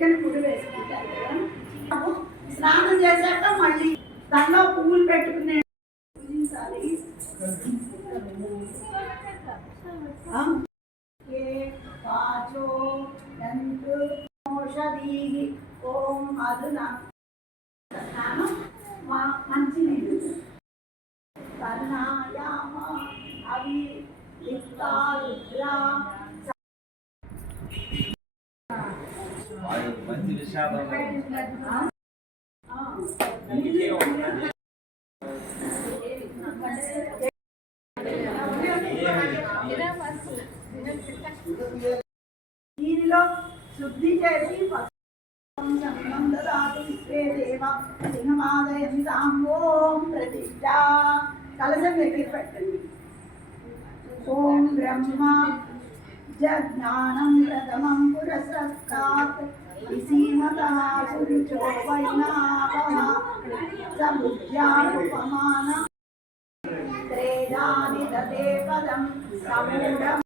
నుదుటికని పువ్వు వేసుకుంటారు కదా. స్నానం చేశాక మళ్ళీ దానిలో పువ్వులు పెట్టుకునే పూజించాలి దీనిలో శుద్ధి చేసి దదాతు విశ్వే ప్రతిష్ట కలశం దగ్గర పెట్టండి. ఓం బ్రహ్మ. ప్రథమం పురస్కాత్ సముద్యానుపమాన త్రేదాని దదే పదం సమూఢం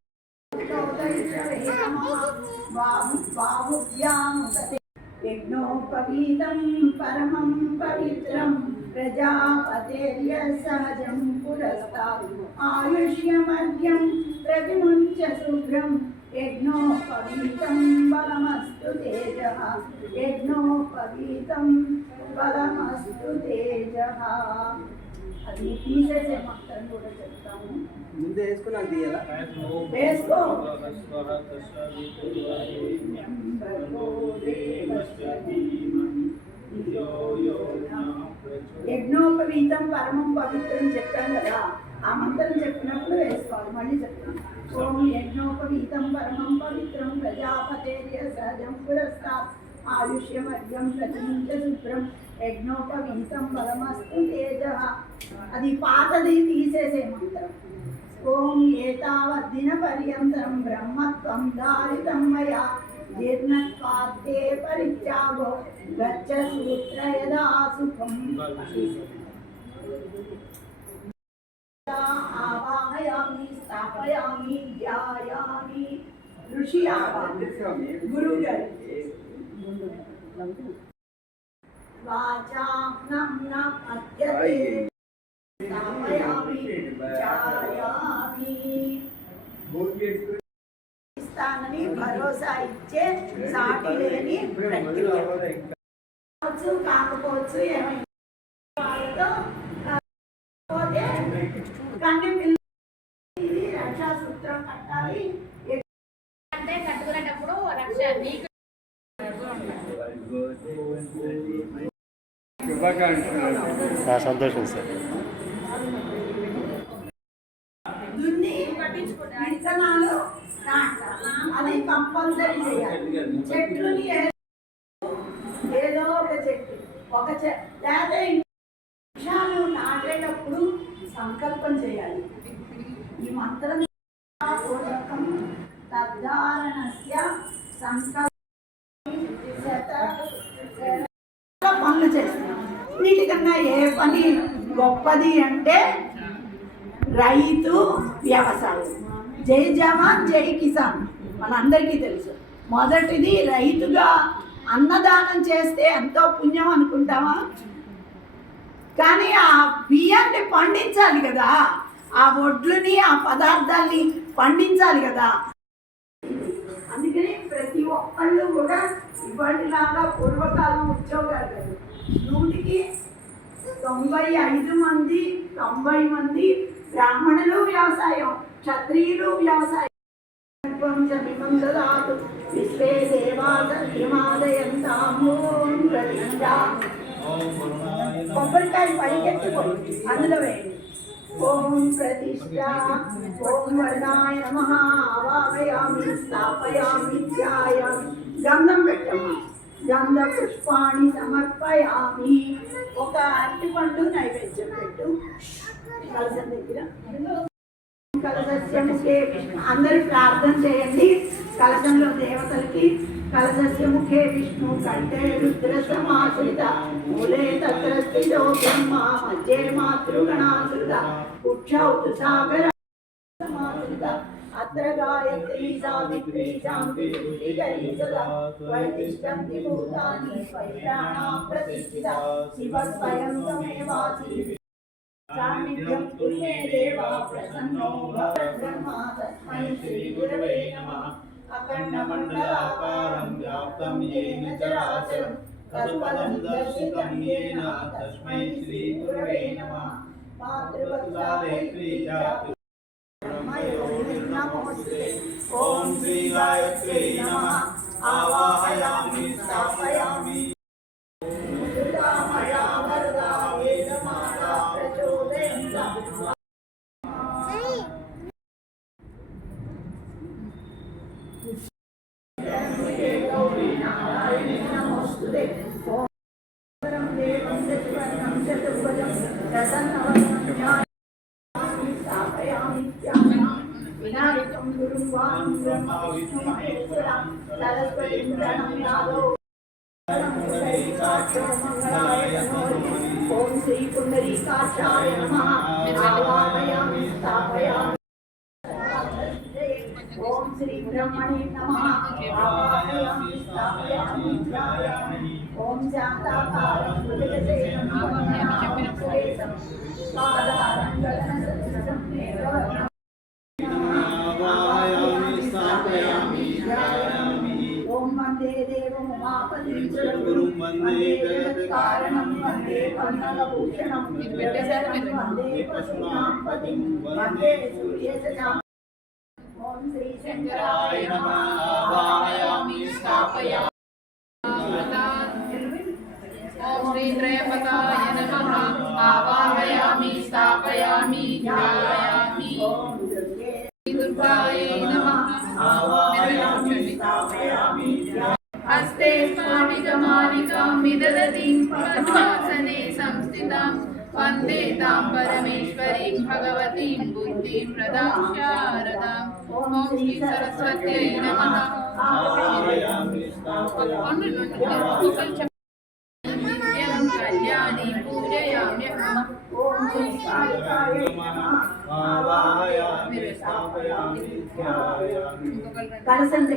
యజ్ఞోపవీతం పరమం పవిత్రం ప్రజాపతేర్య సహజం పురస్తాత్ ఆయుష్యమర్ఘ్యం ప్రతిముంచ శుభ్రం. యజ్ఞోపవీతం బలమస్తు తేజ. యజ్ఞోపవీతం బలమస్తు తేజ. అది తీసేసే కూడా చెప్తాము. ముందే వేసుకున్నాక తీయాలా? వేసుకో. యజ్ఞోపవీతం పరమం పవిత్రం చెప్పాం కదా. ఆ మంత్రం చెప్పినప్పుడు వేసుకోవాలి మళ్ళీ చెప్తాం ఓం యజ్ఞోపవీతం పరమం పవిత్రం ప్రజాపతేర్య సహజం పురస్కార్ ఆయుష్యమర్యం ప్రతిముంచ శుభ్రం యజ్ఞోపవీతం బలమస్తు తేజ. అది పాతది తీసేసే మంత్రం. ఓం ఏతావద్దిన పర్యంతరం బ్రహ్మత్వం దారితం మయా. జీర్ణత్వాద్దే పరిత్యాగో గచ్చ సూత్ర యదా సుఖం. ఆవాహయామి స్థాపయామి ధ్యాయామి ఋషి ఆవాహి గురువు గారు వాచాహ్నం న అద్యతే స్థాపయామి ధ్యాయామి ఇస్తానని భరోసా ఇచ్చే సాటి లేని ప్రక్రియ కావచ్చు కాకపోవచ్చు ఏమైనా వాళ్ళతో సూత్రం కట్టాలి అంటే కట్టుకునేటప్పుడు రక్ష నీకు సంతోషం సార్. దున్ని విత్తనాలు అది కంపల్సరీ చేయాలి చెట్లుని ఏదో ఒక చెట్టు ఒక చెట్టు లేదా సంకల్పం చేయాలి. ఈ మంత్రం పూర్వకం తద్ధారణస్య సంకల్ప పనులు చేస్తున్నాం. వీటికన్నా ఏ పని గొప్పది అంటే రైతు వ్యవసాయం. జై జవాన్ జై కిసాన్. మనందరికీ తెలుసు. మొదటిది రైతుగా అన్నదానం చేస్తే ఎంతో పుణ్యం అనుకుంటామా కానీ ఆ బియ్యాన్ని పండించాలి కదా. ఆ వడ్లుని ఆ పదార్థాల్ని పండించాలి కదా. అందుకని ప్రతి ఒక్కళ్ళు కూడా ఇప్పటిలాగా పూర్వకాలం ఉద్యోగాలు కదా. నూటికి తొంభై ఐదు మంది తొంభై మంది బ్రాహ్మణులు వ్యవసాయం క్షత్రియులు వ్యవసాయం. దదాతు విశ్వే దేవాత హిమాదయంతామో కొబ్బరికాయ పైకెత్తుకోండి అందులో వేయండి. ఓం ప్రతిష్ట ఓం వర్ణాయ నమ ఆవాహయామి స్థాపయామి ధ్యాయామి. గంధం పెట్టమ్మా. గంధ పుష్పాన్ని సమర్పయామి. ఒక అరటిపండు నైవేద్యం పెట్టు. కలసం దగ్గర. కలసస్యముఖే అందరూ ప్రార్థన చేయండి. కలశంలో దేవతలకి कलदस्यमुखे विष्णु कण्ठे रुद्रसमाश्रिता मूले तत्र स्थितो ब्रह्मा मध्ये मातृगणाश्रिता उक्षौ तु सागर समाश्रिता अत्र गायत्री सावित्री शाम्बिकरी सदा वैतिष्ठन्ति भूतानि वैराणां प्रतिष्ठिता शिवस्वयं समेवासि सान्निध्यं पुण्ये देवा प्रसन्नो भव ब्रह्मा तस्मै श्रीगुरवे नमः ఖండమండలాకారం వ్యాప్తం ఏన చరాచరం. తదుపదం దర్శితం ఏన తస్మై శ్రీ గురవే నమః. మాతృవత్సలేత్రి చాతు ఓం శ్రీ గాయత్రి నమః. ఆవాహయామి விநாயகம் குருவான் பிரம்மா விஷ்ணு மகேஸ்வரம் சரஸ்வதி பிரணம் யாதோ ஓம் ஸ்ரீ புண்டரி காற்றாய நம ஆவாமயாமி గురుం వందే జగత్కారణం వందే కన్నలభూషణం వందే పశునాం పతిం వందే సూర్యసజాం ఓం శ్రీ శంకరాయ నమః. मिदधति पद्मासने संस्थितां वंदे तां परमेश्वरीं भगवतीं बुद्धिं प्रदाशारदाम् ॐ श्री सरस्वत्यै नमः। कल्याणी पूजयाम्यहम्। ॐ श्री सायकाय नमः। मावायामि स्थापयामि ध्यायामि कलसन्ते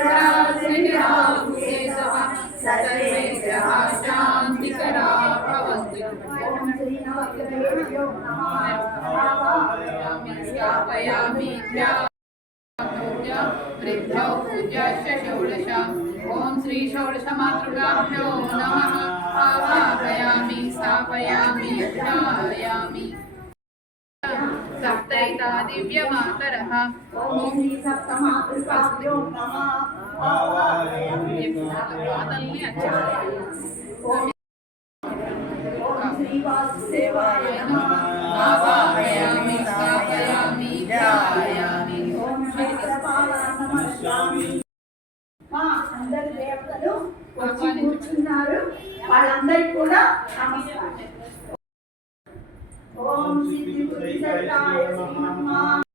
బుధశ్చ గురు కేశవ సర్వే గ్రహ శాంతికరా భవంతు ఓం శ్రీ నవగ్రహేభ్యో సప్తైతా దివ్యమాతరః ఓం శ్రీ సప్తమాతృకాభ్యో నమః आवाहयामि పాదల్ని అచ్చాలి ఓం శ్రీ వాసుదేవాయ నమః ఆవాహయామి స్థాపయామి ధ్యాయామి ఓం శంకరపాదాయ నమః మా అందరి దేవతలు వచ్చి కూర్చున్నారు వాళ్ళందరికీ కూడా నమస్కారం